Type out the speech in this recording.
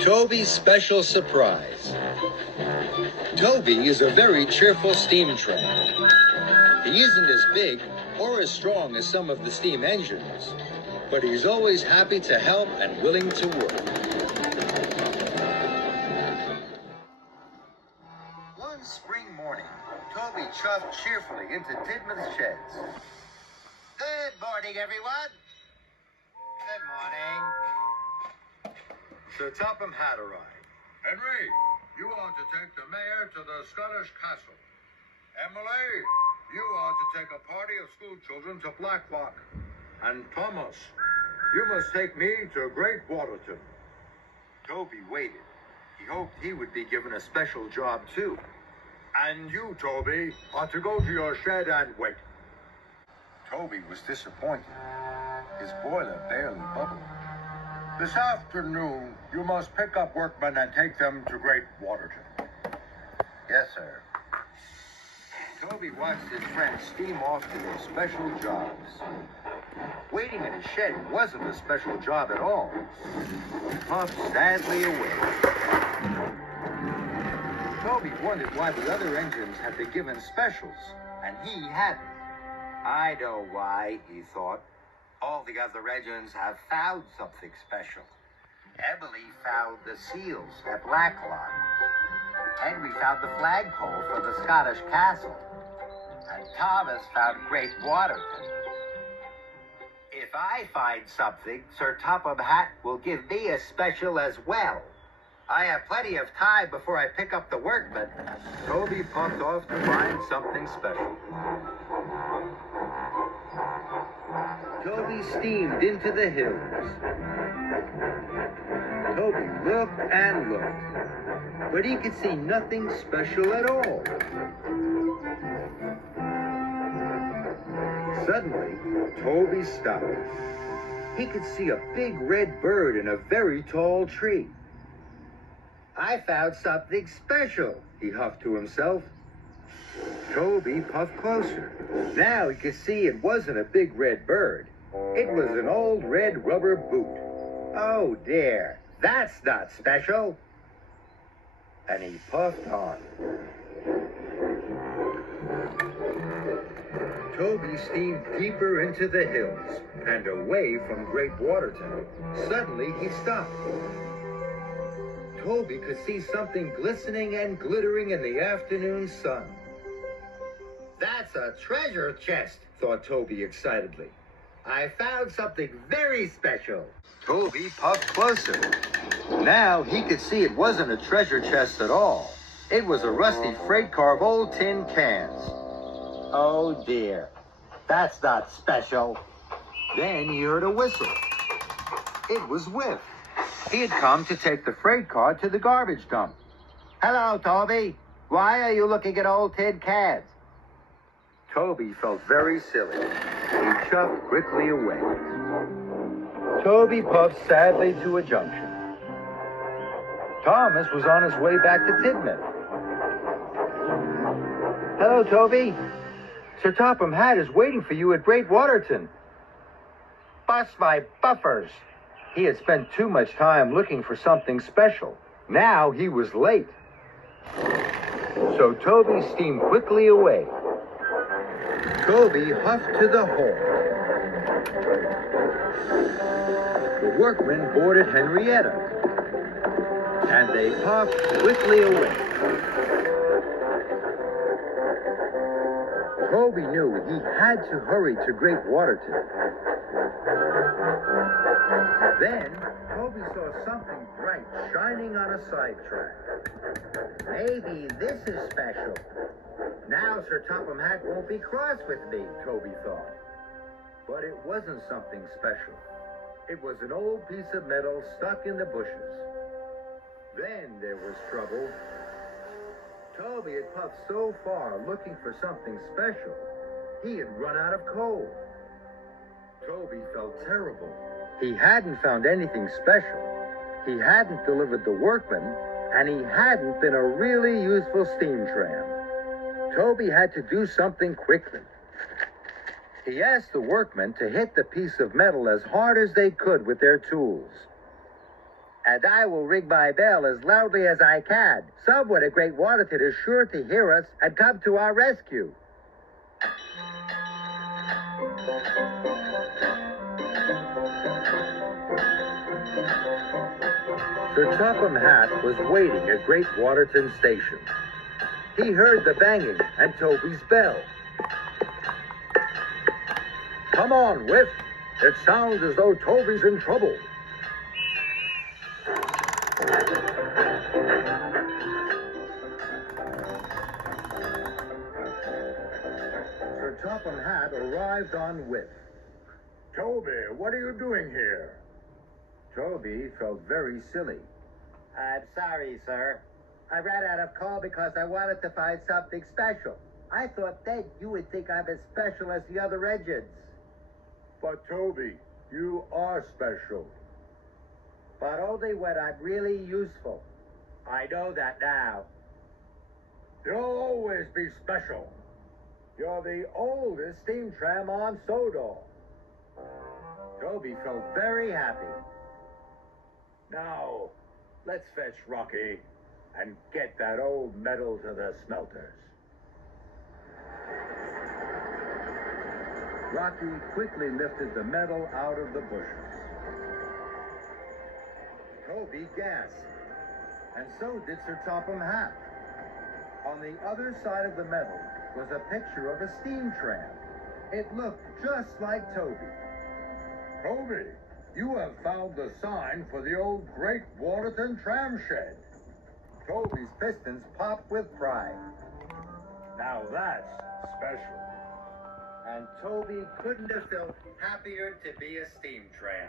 Toby's special surprise. Toby is a very cheerful steam train. He isn't as big or as strong as some of the steam engines, but he's always happy to help and willing to work. One spring morning, Toby chuffed cheerfully into Tidman's sheds. Good morning, everyone. Good morning. Sir Topham had arrived. Henry, you are to take the mayor to the Scottish castle. Emily, you are to take a party of school children to Blacklock. And Thomas, you must take me to Great Waterton. Toby waited. He hoped he would be given a special job, too. And you, Toby, are to go to your shed and wait. Toby was disappointed. His boiler barely bubbled. This afternoon, you must pick up workmen and take them to Great Waterton. Yes, sir. Toby watched his friends steam off to their special jobs. Waiting in his shed wasn't a special job at all. He puffed sadly away. Toby wondered why the other engines had been given specials, and he hadn't. I know why, he thought. All the other engines have found something special. Emily found the seals at Blacklock. Henry found the flagpole for the Scottish castle. And Thomas found Great Waterton. If I find something, Sir Topham Hatt will give me a special as well. I have plenty of time before I pick up the workmen. Toby puffed off to find something special. Toby steamed into the hills. Toby looked and looked, but he could see nothing special at all. Suddenly, Toby stopped. He could see a big red bird in a very tall tree. I found something special, he huffed to himself. Toby puffed closer. Now he could see it wasn't a big red bird. It was an old red rubber boot. Oh dear, that's not special. And he puffed on. Toby steamed deeper into the hills and away from Great Waterton. Suddenly he stopped. Toby could see something glistening and glittering in the afternoon sun. That's a treasure chest, thought Toby excitedly. I found something very special. Toby puffed closer. Now he could see it wasn't a treasure chest at all. It was a rusty freight car of old tin cans. Oh dear, that's not special. Then he heard a whistle. It was Whiff. He had come to take the freight car to the garbage dump. Hello, Toby. Why are you looking at old tin cans? Toby felt very silly. He chuffed quickly away. Toby puffed sadly to a junction. Thomas was on his way back to Tidman. Hello, Toby. Sir Topham Hatt is waiting for you at Great Waterton. Bust my buffers. He had spent too much time looking for something special. Now he was late. So Toby steamed quickly away. Toby huffed to the hall. The workmen boarded Henrietta, and they puffed quickly away. Toby knew he had to hurry to Great Waterton. Then, Toby saw something bright shining on a sidetrack. Maybe this is special. Now Sir Topham Hatt won't be cross with me, Toby thought. But it wasn't something special. It was an old piece of metal stuck in the bushes. Then there was trouble. Toby had puffed so far looking for something special, he had run out of coal. Toby felt terrible. He hadn't found anything special. He hadn't delivered the workmen, and he hadn't been a really useful steam tram. Toby had to do something quickly. He asked the workmen to hit the piece of metal as hard as they could with their tools. And I will ring my bell as loudly as I can. Someone at Great Waterton is sure to hear us and come to our rescue. Sir Topham Hatt was waiting at Great Waterton Station. He heard the banging and Toby's bell. Come on, Whiff. It sounds as though Toby's in trouble. Sir Topham Hatt arrived on Whiff. Toby, what are you doing here? Toby felt very silly. I'm sorry, sir. I ran out of coal because I wanted to find something special. I thought then you would think I'm as special as the other engines. But Toby, you are special. But only when I'm really useful. I know that now. You'll always be special. You're the oldest steam tram on Sodor. Toby felt very happy. Now, let's fetch Rocky and get that old metal to the smelters. Rocky quickly lifted the metal out of the bushes. Toby gasped, and so did Sir Topham Hatt. On the other side of the metal was a picture of a steam tram. It looked just like Toby. Toby, you have found the sign for the old Great Waterton tram shed. Toby's pistons popped with pride. Now that's special. And Toby couldn't have felt happier to be a steam tram.